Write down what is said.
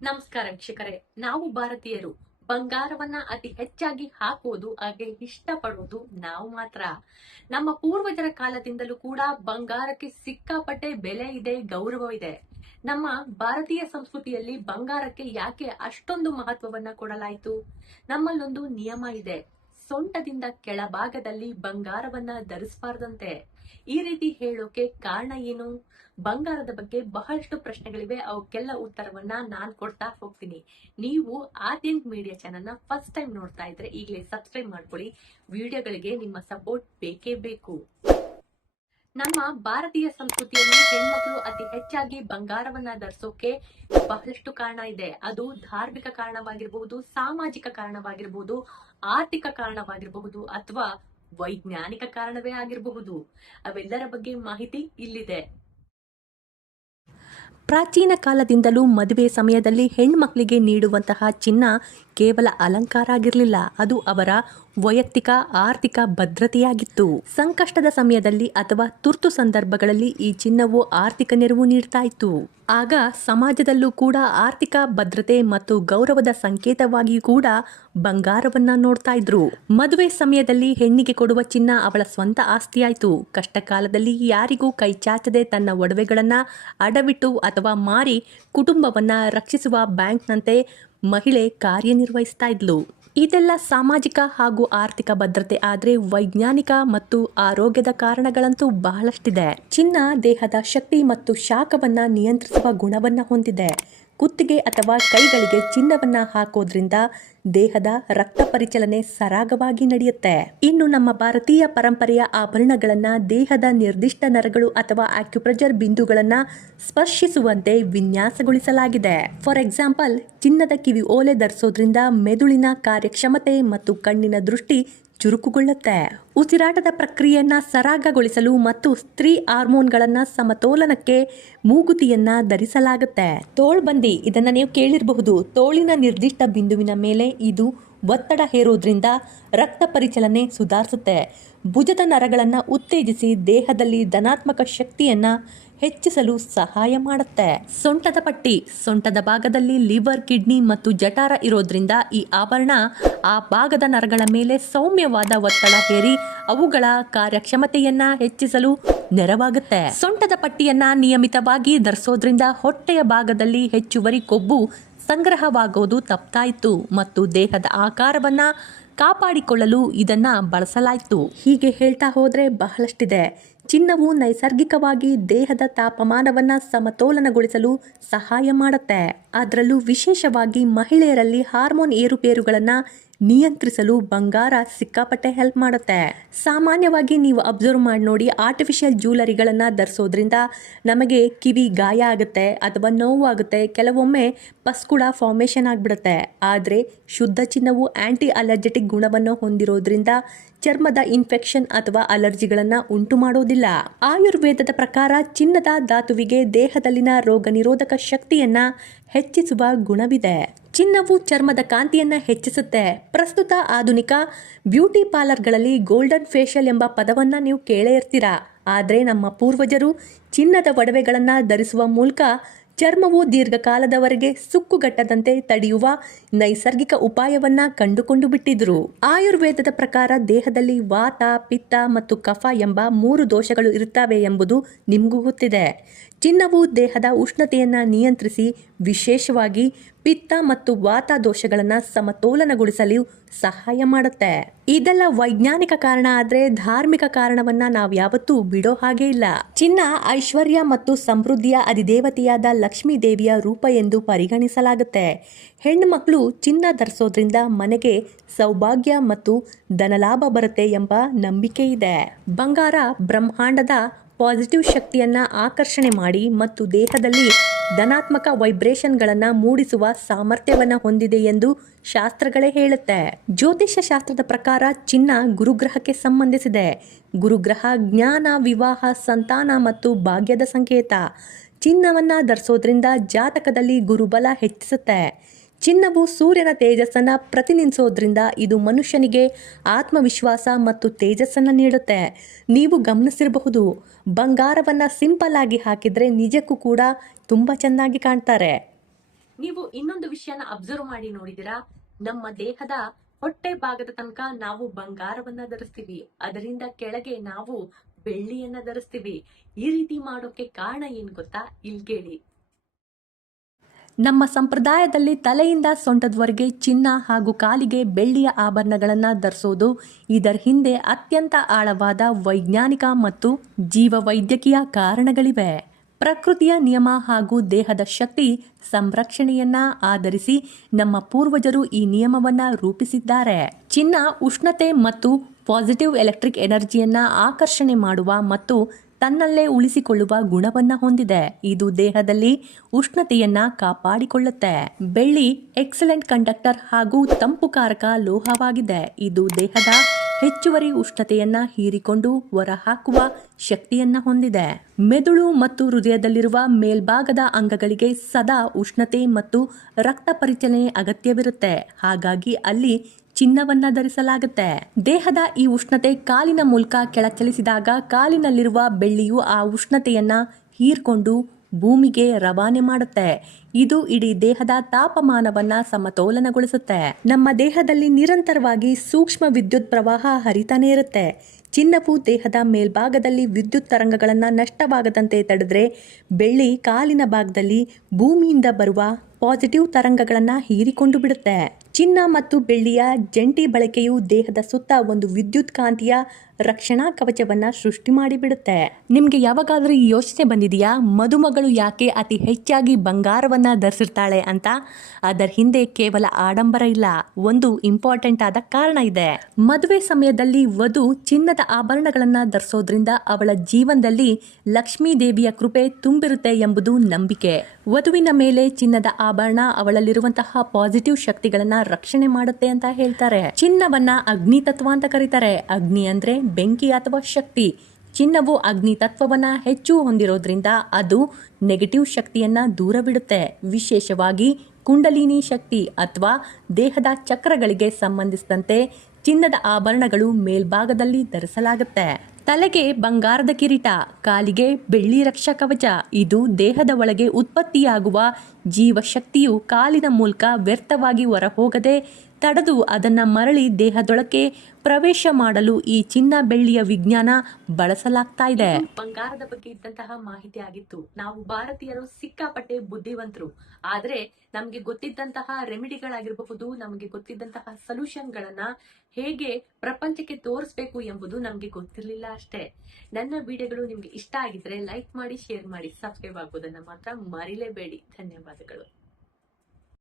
ನಮಸ್ಕಾರ ವೀಕ್ಷಕರೇ. ನಾವು ಭಾರತೀಯರು ಬಂಗಾರವನ್ನ ಅತಿ ಹೆಚ್ಚಾಗಿ ಹಾಕುವುದು ಹಾಗೆ ಇಷ್ಟಪಡುವುದು ನಾವು ಮಾತ್ರ. ನಮ್ಮ ಪೂರ್ವಜರ ಕಾಲದಿಂದಲೂ ಕೂಡ ಬಂಗಾರಕ್ಕೆ ಸಿಕ್ಕಾಪಟ್ಟೆ ಬೆಲೆ ಇದೆ, ಗೌರವ ಇದೆ. ನಮ್ಮ ಭಾರತೀಯ ಸಂಸ್ಕೃತಿಯಲ್ಲಿ ಬಂಗಾರಕ್ಕೆ ಯಾಕೆ ಅಷ್ಟೊಂದು ಮಹತ್ವವನ್ನ ಕೊಡಲಾಯಿತು? ನಮ್ಮಲ್ಲೊಂದು ನಿಯಮ ಇದೆ, ಸೊಂಟದಿಂದ ಕೆಳಭಾಗದಲ್ಲಿ ಬಂಗಾರವನ್ನ ಧರಿಸಬಾರ್ದಂತೆ. ಈ ರೀತಿ ಹೇಳೋಕೆ ಕಾರಣ ಏನು? ಬಂಗಾರದ ಬಗ್ಗೆ ಬಹಳಷ್ಟು ಪ್ರಶ್ನೆಗಳಿವೆ, ಅವಕ್ಕೆಲ್ಲ ಉತ್ತರವನ್ನ ನಾನ್ ಕೊಡ್ತಾ ಹೋಗ್ತೀನಿ. ನೀವು ಆದ್ಯಂತ್ ಮೀಡಿಯಾ ಚಾನೆಲ್ನ ಫಸ್ಟ್ ಟೈಮ್ ನೋಡ್ತಾ ಇದ್ರೆ ಈಗಲೇ ಸಬ್ಸ್ಕ್ರೈಬ್ ಮಾಡ್ಕೊಳ್ಳಿ. ವಿಡಿಯೋಗಳಿಗೆ ನಿಮ್ಮ ಸಪೋರ್ಟ್ ಬೇಕೇ ಬೇಕು. ನಮ್ಮ ಭಾರತೀಯ ಸಂಸ್ಕೃತಿಯಲ್ಲಿ ಹೆಣ್ಮಕ್ಳು ಅತಿ ಹೆಚ್ಚಾಗಿ ಬಂಗಾರವನ್ನ ಧರಿಸೋಕೆ ಬಹಳಷ್ಟು ಕಾರಣ ಇದೆ. ಅದು ಧಾರ್ಮಿಕ ಕಾರಣವಾಗಿರಬಹುದು, ಸಾಮಾಜಿಕ ಕಾರಣವಾಗಿರಬಹುದು, ಆರ್ಥಿಕ ಕಾರಣವಾಗಿರಬಹುದು ಅಥವಾ ವೈಜ್ಞಾನಿಕ ಕಾರಣವೇ ಆಗಿರಬಹುದು. ಅವೆಲ್ಲರ ಬಗ್ಗೆ ಮಾಹಿತಿ ಇಲ್ಲಿದೆ. ಪ್ರಾಚೀನ ಕಾಲದಿಂದಲೂ ಮದುವೆ ಸಮಯದಲ್ಲಿ ಹೆಣ್ಮಕ್ಳಿಗೆ ನೀಡುವಂತಹ ಚಿನ್ನ ಕೇವಲ ಅಲಂಕಾರ ಆಗಿರಲಿಲ್ಲ, ಅದು ಅವರ ವೈಯಕ್ತಿಕ ಆರ್ಥಿಕ ಭದ್ರತೆಯಾಗಿತ್ತು. ಸಂಕಷ್ಟದ ಸಮಯದಲ್ಲಿ ಅಥವಾ ತುರ್ತು ಸಂದರ್ಭಗಳಲ್ಲಿ ಈ ಚಿನ್ನವು ಆರ್ಥಿಕ ನೆರವು ನೀಡ್ತಾ ಇತ್ತು. ಆಗ ಸಮಾಜದಲ್ಲೂ ಕೂಡ ಆರ್ಥಿಕ ಭದ್ರತೆ ಮತ್ತು ಗೌರವದ ಸಂಕೇತವಾಗಿಯೂ ಕೂಡ ಬಂಗಾರವನ್ನ ನೋಡ್ತಾ ಇದ್ರು. ಮದುವೆ ಸಮಯದಲ್ಲಿ ಹೆಣ್ಣಿಗೆ ಕೊಡುವ ಚಿನ್ನ ಅವಳ ಸ್ವಂತ ಆಸ್ತಿಯಾಯ್ತು. ಕಷ್ಟ ಕಾಲದಲ್ಲಿ ಯಾರಿಗೂ ಕೈ ಚಾಚದೆ ತನ್ನ ಒಡವೆಗಳನ್ನ ಅಡವಿಟ್ಟು ಅಥವಾ ಮಾರಿ ಕುಟುಂಬವನ್ನ ರಕ್ಷಿಸುವ ಬ್ಯಾಂಕ್ನಂತೆ ಮಹಿಳೆ ಕಾರ್ಯನಿರ್ವಹಿಸ್ತಾ ಇದ್ಲು. ಇದೆಲ್ಲ ಸಾಮಾಜಿಕ ಹಾಗೂ ಆರ್ಥಿಕ ಭದ್ರತೆ. ಆದರೆ ವೈಜ್ಞಾನಿಕ ಮತ್ತು ಆರೋಗ್ಯದ ಕಾರಣಗಳಂತೂ ಬಹಳಷ್ಟಿದೆ. ಚಿನ್ನ ದೇಹದ ಶಕ್ತಿ ಮತ್ತು ಶಾಖವನ್ನ ನಿಯಂತ್ರಿಸುವ ಗುಣವನ್ನ ಹೊಂದಿದೆ. ಕುತ್ತಿಗೆ ಅಥವಾ ಕೈಗಳಿಗೆ ಚಿನ್ನವನ್ನ ಹಾಕೋದ್ರಿಂದ ದೇಹದ ರಕ್ತ ಪರಿಚಲನೆ ಸರಾಗವಾಗಿ ನಡೆಯುತ್ತೆ. ಇನ್ನು ನಮ್ಮ ಭಾರತೀಯ ಪರಂಪರೆಯ ಆಭರಣಗಳನ್ನ ದೇಹದ ನಿರ್ದಿಷ್ಟ ನರಗಳು ಅಥವಾ ಆಕ್ಯುಪ್ರೆಷರ್ ಬಿಂದುಗಳನ್ನ ಸ್ಪರ್ಶಿಸುವಂತೆ ವಿನ್ಯಾಸಗೊಳಿಸಲಾಗಿದೆ. ಫಾರ್ ಎಕ್ಸಾಂಪಲ್, ಚಿನ್ನದ ಕಿವಿ ಓಲೆ ಧರಿಸೋದ್ರಿಂದ ಮೆದುಳಿನ ಕಾರ್ಯಕ್ಷಮತೆ ಮತ್ತು ಕಣ್ಣಿನ ದೃಷ್ಟಿ ಚುರುಕುಗೊಳ್ಳುತ್ತೆ. ಉಸಿರಾಟದ ಪ್ರಕ್ರಿಯೆಯನ್ನ ಸರಾಗಗೊಳಿಸಲು ಮತ್ತು ಸ್ತ್ರೀ ಹಾರ್ಮೋನ್ಗಳನ್ನ ಸಮತೋಲನಕ್ಕೆ ಮೂಗುತಿಯನ್ನ ಧರಿಸಲಾಗುತ್ತೆ. ತೋಳ್ಬಂದಿ, ಇದನ್ನ ನೀವು ಕೇಳಿರಬಹುದು. ತೋಳಿನ ನಿರ್ದಿಷ್ಟ ಬಿಂದುವಿನ ಮೇಲೆ ಇದು ಒತ್ತಡ ಹೇರೋದ್ರಿಂದ ರಕ್ತ ಪರಿಚಲನೆ ಸುಧಾರಿಸುತ್ತೆ. ಭುಜದ ನರಗಳನ್ನ ಉತ್ತೇಜಿಸಿ ದೇಹದಲ್ಲಿ ಧನಾತ್ಮಕ ಶಕ್ತಿಯನ್ನ ಹೆಚ್ಚಿಸಲು ಸಹಾಯ ಮಾಡುತ್ತೆ. ಸೊಂಟದ ಪಟ್ಟಿ, ಸೊಂಟದ ಭಾಗದಲ್ಲಿ ಲಿವರ್, ಕಿಡ್ನಿ ಮತ್ತು ಜಠರ ಇರೋದ್ರಿಂದ ಈ ಆಭರಣ ಆ ಭಾಗದ ನರಗಳ ಮೇಲೆ ಸೌಮ್ಯವಾದ ಒತ್ತಡ ಹೇರಿ ಅವುಗಳ ಕಾರ್ಯಕ್ಷಮತೆಯನ್ನ ಹೆಚ್ಚಿಸಲು ನೆರವಾಗುತ್ತೆ. ಸೊಂಟದ ಪಟ್ಟಿಯನ್ನ ನಿಯಮಿತವಾಗಿ ಧರಿಸೋದ್ರಿಂದ ಹೊಟ್ಟೆಯ ಭಾಗದಲ್ಲಿ ಹೆಚ್ಚುವರಿ ಕೊಬ್ಬು ಸಂಗ್ರಹವಾಗೋದು ತಪ್ಪಾಯಿತು ಮತ್ತು ದೇಹದ ಆಕಾರವನ್ನ ಕಾಪಾಡಿಕೊಳ್ಳಲು ಇದನ್ನ ಬಳಸಲಾಯಿತು. ಹೀಗೆ ಹೇಳ್ತಾ ಹೋದ್ರೆ ಬಹಳಷ್ಟಿದೆ. ಚಿನ್ನವು ನೈಸರ್ಗಿಕವಾಗಿ ದೇಹದ ತಾಪಮಾನವನ್ನ ಸಮತೋಲನಗೊಳಿಸಲು ಸಹಾಯ ಮಾಡುತ್ತೆ. ಅದರಲ್ಲೂ ವಿಶೇಷವಾಗಿ ಮಹಿಳೆಯರಲ್ಲಿ ಹಾರ್ಮೋನ್ ಏರುಪೇರುಗಳನ್ನ ನಿಯಂತ್ರಿಸಲು ಬಂಗಾರ ಸಿಕ್ಕಾಪಟ್ಟೆ ಹೆಲ್ಪ್ ಮಾಡುತ್ತೆ. ಸಾಮಾನ್ಯವಾಗಿ ನೀವು ಅಬ್ಸರ್ವ್ ಮಾಡಿ ನೋಡಿ, ಆರ್ಟಿಫಿಷಿಯಲ್ ಜ್ಯುವೆಲರಿಗಳನ್ನ ಧರಿಸೋದ್ರಿಂದ ನಮಗೆ ಕಿವಿ ಗಾಯ ಆಗುತ್ತೆ ಅಥವಾ ನೋವು ಆಗುತ್ತೆ, ಕೆಲವೊಮ್ಮೆ ಪಸ್ ಕೂಡ ಫಾರ್ಮೇಷನ್ ಆಗಿಬಿಡುತ್ತೆ. ಆದರೆ ಶುದ್ಧ ಚಿನ್ನವು ಆಂಟಿ ಅಲರ್ಜೆಟಿಕ್ ಗುಣವನ್ನು ಹೊಂದಿರೋದ್ರಿಂದ ಚರ್ಮದ ಇನ್ಫೆಕ್ಷನ್ ಅಥವಾ ಅಲರ್ಜಿಗಳನ್ನ ಉಂಟು ಮಾಡೋದಿಲ್ಲ. ಆಯುರ್ವೇದದ ಪ್ರಕಾರ ಚಿನ್ನದ ಧಾತುವಿಗೆ ದೇಹದಲ್ಲಿನ ರೋಗ ನಿರೋಧಕ ಶಕ್ತಿಯನ್ನ ಹೆಚ್ಚಿಸುವ ಗುಣವಿದೆ. ಚಿನ್ನವು ಚರ್ಮದ ಕಾಂತಿಯನ್ನ ಹೆಚ್ಚಿಸುತ್ತೆ. ಪ್ರಸ್ತುತ ಆಧುನಿಕ ಬ್ಯೂಟಿ ಪಾರ್ಲರ್ಗಳಲ್ಲಿ ಗೋಲ್ಡನ್ ಫೇಶಿಯಲ್ ಎಂಬ ಪದವನ್ನ ನೀವು ಕೇಳೇ ಇರ್ತೀರಾ. ಆದರೆ ನಮ್ಮ ಪೂರ್ವಜರು ಚಿನ್ನದ ಒಡವೆಗಳನ್ನ ಧರಿಸುವ ಮೂಲಕ ಚರ್ಮವು ದೀರ್ಘಕಾಲದವರೆಗೆ ಸುಕ್ಕುಗಟ್ಟದಂತೆ ತಡೆಯುವ ನೈಸರ್ಗಿಕ ಉಪಾಯವನ್ನ ಕಂಡುಕೊಂಡು ಬಿಟ್ಟಿದ್ರು. ಆಯುರ್ವೇದದ ಪ್ರಕಾರ ದೇಹದಲ್ಲಿ ವಾತ, ಪಿತ್ತ ಮತ್ತು ಕಫ ಎಂಬ 3 ದೋಷಗಳು ಇರುತ್ತವೆ ಎಂಬುದು ನಿಮಗೂ ಗೊತ್ತಿದೆ. ಚಿನ್ನವು ದೇಹದ ಉಷ್ಣತೆಯನ್ನ ನಿಯಂತ್ರಿಸಿ ವಿಶೇಷವಾಗಿ ಪಿತ್ತ ಮತ್ತು ವಾತ ದೋಷಗಳನ್ನ ಸಮತೋಲನಗೊಳಿಸಲು ಸಹಾಯ ಮಾಡುತ್ತೆ. ಇದೆಲ್ಲ ವೈಜ್ಞಾನಿಕ ಕಾರಣ. ಆದ್ರೆ ಧಾರ್ಮಿಕ ಕಾರಣವನ್ನ ನಾವು ಯಾವತ್ತೂ ಬಿಡೋ ಹಾಗೆ ಇಲ್ಲ. ಚಿನ್ನ ಐಶ್ವರ್ಯ ಮತ್ತು ಸಮೃದ್ಧಿಯ ಅಧಿದೇವತೆಯಾದ ಲಕ್ಷ್ಮೀ ದೇವಿಯ ರೂಪ ಎಂದು ಪರಿಗಣಿಸಲಾಗುತ್ತೆ. ಹೆಣ್ಣು ಮಕ್ಕಳು ಚಿನ್ನ ಧರಿಸೋದ್ರಿಂದ ಮನೆಗೆ ಸೌಭಾಗ್ಯ ಮತ್ತು ಧನಲಾಭ ಬರುತ್ತೆ ಎಂಬ ನಂಬಿಕೆ ಇದೆ. ಬಂಗಾರ ಬ್ರಹ್ಮಾಂಡದ ಪಾಸಿಟಿವ್ ಶಕ್ತಿಯನ್ನ ಆಕರ್ಷಣೆ ಮಾಡಿ ಮತ್ತು ದೇಹದಲ್ಲಿ ಧನಾತ್ಮಕ ವೈಬ್ರೇಷನ್ಗಳನ್ನ ಮೂಡಿಸುವ ಸಾಮರ್ಥ್ಯವನ್ನ ಹೊಂದಿದೆ ಎಂದು ಶಾಸ್ತ್ರಗಳೇ ಹೇಳುತ್ತೆ. ಜ್ಯೋತಿಷ್ಯ ಶಾಸ್ತ್ರದ ಪ್ರಕಾರ ಚಿನ್ನ ಗುರುಗ್ರಹಕ್ಕೆ ಸಂಬಂಧಿಸಿದೆ. ಗುರುಗ್ರಹ ಜ್ಞಾನ, ವಿವಾಹ, ಸಂತಾನ ಮತ್ತು ಭಾಗ್ಯದ ಸಂಕೇತ. ಚಿನ್ನವನ್ನ ಧರಿಸೋದ್ರಿಂದ ಜಾತಕದಲ್ಲಿ ಗುರುಬಲ ಹೆಚ್ಚಿಸುತ್ತೆ. ಚಿನ್ನವು ಸೂರ್ಯನ ತೇಜಸ್ಸನ್ನು ಪ್ರತಿನಿಧಿಸೋದ್ರಿಂದ ಇದು ಮನುಷ್ಯನಿಗೆ ಆತ್ಮವಿಶ್ವಾಸ ಮತ್ತು ತೇಜಸ್ಸನ್ನು ನೀಡುತ್ತೆ. ನೀವು ಗಮನಿಸಿರಬಹುದು, ಬಂಗಾರವನ್ನು ಸಿಂಪಲ್ ಆಗಿ ಹಾಕಿದರೆ ನಿಜಕ್ಕೂ ಕೂಡ ತುಂಬ ಚೆನ್ನಾಗಿ ಕಾಣ್ತಾರೆ. ನೀವು ಇನ್ನೊಂದು ವಿಷಯನ ಅಬ್ಸರ್ವ್ ಮಾಡಿ ನೋಡಿದಿರಾ, ನಮ್ಮ ದೇಹದ ಹೊಟ್ಟೆ ಭಾಗದ ತನಕ ನಾವು ಬಂಗಾರವನ್ನ ಧರಿಸ್ತೀವಿ, ಅದರಿಂದ ಕೆಳಗೆ ನಾವು ಬೆಳ್ಳಿಯನ್ನ ಧರಿಸ್ತೀವಿ. ಈ ರೀತಿ ಮಾಡೋಕೆ ಕಾರಣ ಏನ್ ಗೊತ್ತಾ? ಇಲ್ ಕೇಳಿ. ನಮ್ಮ ಸಂಪ್ರದಾಯದಲ್ಲಿ ತಲೆಯಿಂದ ಸೊಂಟದವರೆಗೆ ಚಿನ್ನ ಹಾಗೂ ಕಾಲಿಗೆ ಬೆಳ್ಳಿಯ ಆಭರಣಗಳನ್ನ ಧರಿಸೋದು, ಇದರ ಹಿಂದೆ ಅತ್ಯಂತ ಆಳವಾದ ವೈಜ್ಞಾನಿಕ ಮತ್ತು ಜೀವವೈದ್ಯಕೀಯ ಕಾರಣಗಳಿವೆ. ಪ್ರಕೃತಿಯ ನಿಯಮ ಹಾಗೂ ದೇಹದ ಶಕ್ತಿ ಸಂರಕ್ಷಣೆಯನ್ನ ಆಧರಿಸಿ ನಮ್ಮ ಪೂರ್ವಜರು ಈ ನಿಯಮವನ್ನ ರೂಪಿಸಿದ್ದಾರೆ. ಚಿನ್ನ ಉಷ್ಣತೆ ಮತ್ತು ಪಾಸಿಟಿವ್ ಎಲೆಕ್ಟ್ರಿಕ್ ಎನರ್ಜಿಯನ್ನ ಆಕರ್ಷಣೆ ಮಾಡುವ ಮತ್ತು ತನ್ನಲ್ಲೇ ಉಳಿಸಿಕೊಳ್ಳುವ ಗುಣವನ್ನ ಹೊಂದಿದೆ. ಇದು ದೇಹದಲ್ಲಿ ಉಷ್ಣತೆಯನ್ನ ಕಾಪಾಡಿಕೊಳ್ಳುತ್ತೆ. ಬೆಳ್ಳಿ ಎಕ್ಸಲೆಂಟ್ ಕಂಡಕ್ಟರ್ ಹಾಗೂ ತಂಪುಕಾರಕ ಲೋಹವಾಗಿದೆ. ಇದು ದೇಹದ ಹೆಚ್ಚುವರಿ ಉಷ್ಣತೆಯನ್ನ ಹೀರಿಕೊಂಡು ಹೊರಹಾಕುವ ಶಕ್ತಿಯನ್ನ ಹೊಂದಿದೆ. ಮೆದುಳು ಮತ್ತು ಹೃದಯದಲ್ಲಿರುವ ಮೇಲ್ಭಾಗದ ಅಂಗಗಳಿಗೆ ಸದಾ ಉಷ್ಣತೆ ಮತ್ತು ರಕ್ತ ಪರಿಚಲನೆ ಅಗತ್ಯವಿರುತ್ತೆ. ಹಾಗಾಗಿ ಅಲ್ಲಿ ಚಿನ್ನವನ್ನ ಧರಿಸಲಾಗುತ್ತೆ. ದೇಹದ ಈ ಉಷ್ಣತೆ ಕಾಲಿನ ಮೂಲಕ ಕೆಳಚಲಿಸಿದಾಗ ಕಾಲಿನಲ್ಲಿರುವ ಬೆಳ್ಳಿಯು ಆ ಉಷ್ಣತೆಯನ್ನ ಹೀರ್ಕೊಂಡು ಭೂಮಿಗೆ ರವಾನೆ ಮಾಡುತ್ತೆ. ಇದು ಇಡೀ ದೇಹದ ತಾಪಮಾನವನ್ನ ಸಮತೋಲನಗೊಳಿಸುತ್ತೆ. ನಮ್ಮ ದೇಹದಲ್ಲಿ ನಿರಂತರವಾಗಿ ಸೂಕ್ಷ್ಮ ವಿದ್ಯುತ್ ಪ್ರವಾಹ ಹರಿತಾನೆ ಇರುತ್ತೆ. ಚಿನ್ನವು ದೇಹದ ಮೇಲ್ಭಾಗದಲ್ಲಿ ವಿದ್ಯುತ್ ತರಂಗಗಳನ್ನ ನಷ್ಟವಾಗದಂತೆ ತಡೆದ್ರೆ, ಬೆಳ್ಳಿ ಕಾಲಿನ ಭಾಗದಲ್ಲಿ ಭೂಮಿಯಿಂದ ಬರುವ ಪಾಸಿಟಿವ್ ತರಂಗಗಳನ್ನ ಹೀರಿಕೊಂಡು ಬಿಡುತ್ತೆ. ಚಿನ್ನ ಮತ್ತು ಬೆಳ್ಳಿಯ ಜಂಟಿ ಬಳಕೆಯು ದೇಹದ ಸುತ್ತ ಒಂದು ವಿದ್ಯುತ್ ಕಾಂತೀಯ ರಕ್ಷಣಾ ಕವಚವನ್ನ ಸೃಷ್ಟಿ ಮಾಡಿಬಿಡುತ್ತೆ. ನಿಮ್ಗೆ ಯಾವಾಗಾದ್ರೂ ಈ ಯೋಚನೆ ಬಂದಿದೆಯಾ, ಮದುಮಗಳು ಯಾಕೆ ಅತಿ ಹೆಚ್ಚಾಗಿ ಬಂಗಾರವನ್ನ ಧರಿಸಿರ್ತಾಳೆ ಅಂತ? ಅದರ ಹಿಂದೆ ಕೇವಲ ಆಡಂಬರ ಇಲ್ಲ, ಒಂದು ಇಂಪಾರ್ಟೆಂಟ್ ಆದ ಕಾರಣ ಇದೆ. ಮದುವೆ ಸಮಯದಲ್ಲಿ ವಧು ಚಿನ್ನದ ಆಭರಣಗಳನ್ನ ಧರಿಸೋದ್ರಿಂದ ಅವಳ ಜೀವನದಲ್ಲಿ ಲಕ್ಷ್ಮೀ ದೇವಿಯ ಕೃಪೆ ತುಂಬಿರುತ್ತೆ ಎಂಬುದು ನಂಬಿಕೆ. ವಧುವಿನ ಮೇಲೆ ಚಿನ್ನದ ಆಭರಣ ಅವಳಲ್ಲಿರುವಂತಹ ಪಾಸಿಟಿವ್ ಶಕ್ತಿಗಳನ್ನ ರಕ್ಷಣೆ ಮಾಡುತ್ತೆ ಅಂತ ಹೇಳ್ತಾರೆ. ಚಿನ್ನವನ್ನ ಅಗ್ನಿ ತತ್ವ ಅಂತ ಕರೀತಾರೆ. ಅಗ್ನಿ ಅಂದ್ರೆ ಬೆಂಕಿ ಅಥವಾ ಶಕ್ತಿ. ಚಿನ್ನವು ಅಗ್ನಿ ತತ್ವವನ್ನ ಹೆಚ್ಚು ಹೊಂದಿರೋದ್ರಿಂದ ಅದು ನೆಗೆಟಿವ್ ಶಕ್ತಿಯನ್ನ ದೂರವಿಡುತ್ತೆ. ವಿಶೇಷವಾಗಿ ಕುಂಡಲಿನಿ ಶಕ್ತಿ ಅಥವಾ ದೇಹದ ಚಕ್ರಗಳಿಗೆ ಸಂಬಂಧಿಸಿದಂತೆ ಚಿನ್ನದ ಆಭರಣಗಳು ಮೇಲ್ಭಾಗದಲ್ಲಿ ಧರಿಸಲಾಗುತ್ತೆ. ತಲೆಗೆ ಬಂಗಾರದ ಕಿರೀಟ, ಕಾಲಿಗೆ ಬೆಳ್ಳಿ ರಕ್ಷಾ ಕವಚ. ಇದು ದೇಹದ ಒಳಗೆ ಉತ್ಪತ್ತಿಯಾಗುವ ಜೀವಶಕ್ತಿಯು ಕಾಲಿನ ಮೂಲಕ ವ್ಯರ್ಥವಾಗಿ ಹೊರಹೋಗದೆ ತಡೆದು ಅದನ್ನ ಮರಳಿ ದೇಹದೊಳಕ್ಕೆ ಪ್ರವೇಶ ಮಾಡಲು ಈ ಚಿನ್ನ ಬೆಳ್ಳಿಯ ವಿಜ್ಞಾನ ಬಳಸಲಾಗ್ತಾ ಇದೆ. ಬಂಗಾರದ ಬಗ್ಗೆ ಇದ್ದಂತಹ ಮಾಹಿತಿ ಆಗಿತ್ತು. ನಾವು ಭಾರತೀಯರು ಸಿಕ್ಕಾಪಟ್ಟೆ ಬುದ್ಧಿವಂತರು, ಆದ್ರೆ ನಮ್ಗೆ ಗೊತ್ತಿದ್ದಂತಹ ರೆಮಿಡಿಗಳಾಗಿರಬಹುದು, ನಮಗೆ ಗೊತ್ತಿದ್ದಂತಹ ಸೊಲ್ಯೂಷನ್ಗಳನ್ನ ಹೇಗೆ ಪ್ರಪಂಚಕ್ಕೆ ತೋರಿಸ್ಬೇಕು ಎಂಬುದು ನಮ್ಗೆ ಗೊತ್ತಿರ್ಲಿಲ್ಲ ಅಷ್ಟೇ. ನನ್ನ ವಿಡಿಯೋಗಳು ನಿಮ್ಗೆ ಇಷ್ಟ ಆಗಿದ್ರೆ ಲೈಕ್ ಮಾಡಿ, ಶೇರ್ ಮಾಡಿ, ಸಬ್ಸ್ಕ್ರೈಬ್ ಆಗೋದನ್ನ ಮಾತ್ರ ಮರಿಲೇಬೇಡಿ. ಧನ್ಯವಾದಗಳು.